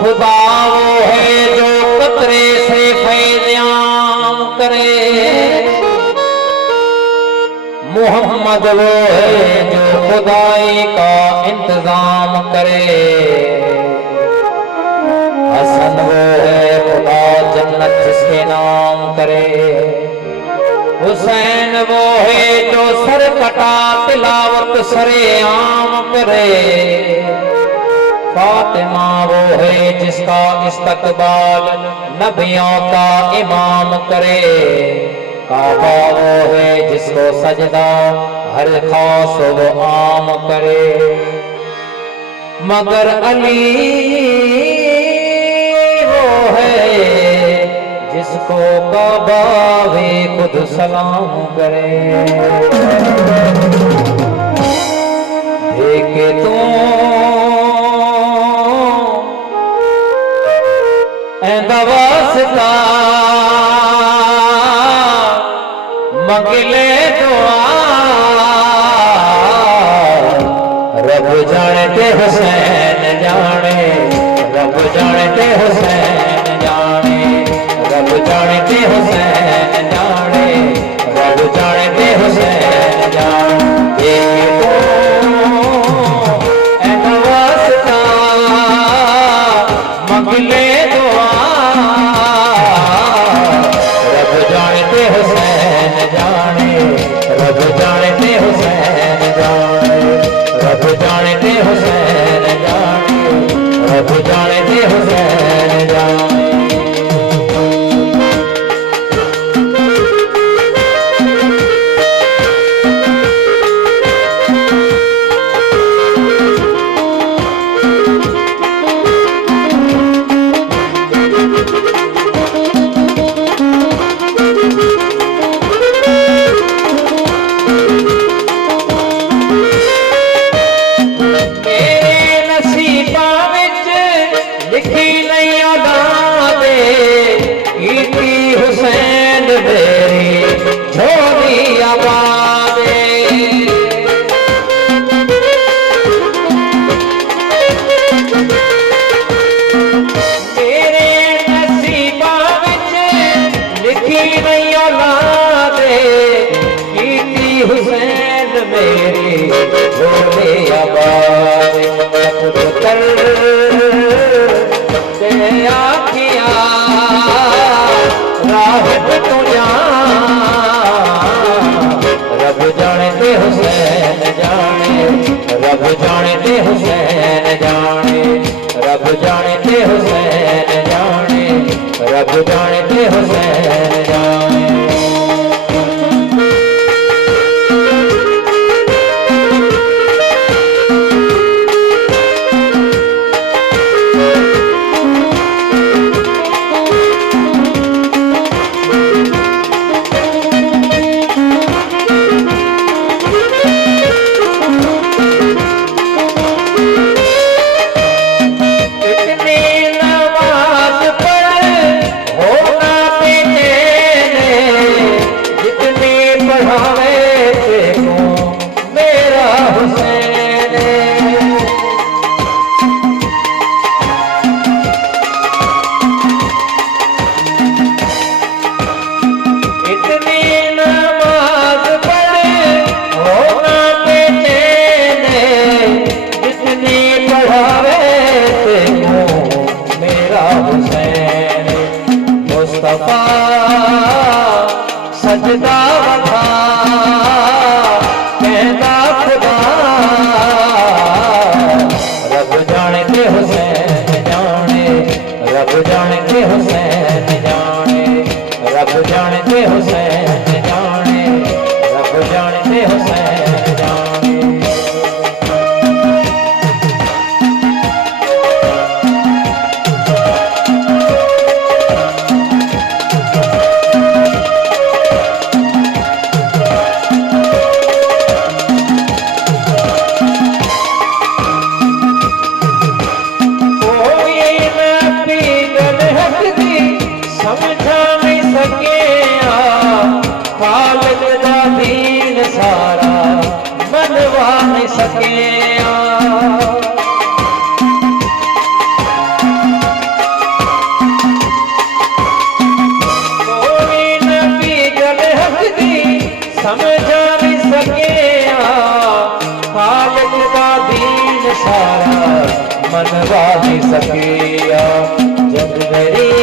खुदा वो है जो कतरे से फैज़याम करे, मोहम्मद वो है जो खुदाई का इंतजाम करे। हसन वो है खुदा जन्नत जिसके नाम करे, हुसैन वो है जो सर कटा तिलावत सरे आम करे। फातिमा वो है जिसका इस्तकबाल नबियों का इमाम करे। काबा वो है जिसको सजदा हर खास वो आम करे। मगर अली वो है जिसको काबा भी खुद सलाम करे। देखे तू वास्ता मंगले दुआ, रब जानते हुसैन जाने, रब जानते हुसैन जाने, रब जानते हुसैन जाने, रब जानते हुसैन जाने। वास्ता मंगले दुआ, रब जानते हुसैन जाने, रब जानते हुसैन जाने, रब जानते हुसैन जाने, रब जानते हुसैन जाने। सारा मन वाही सकिया जग मेरी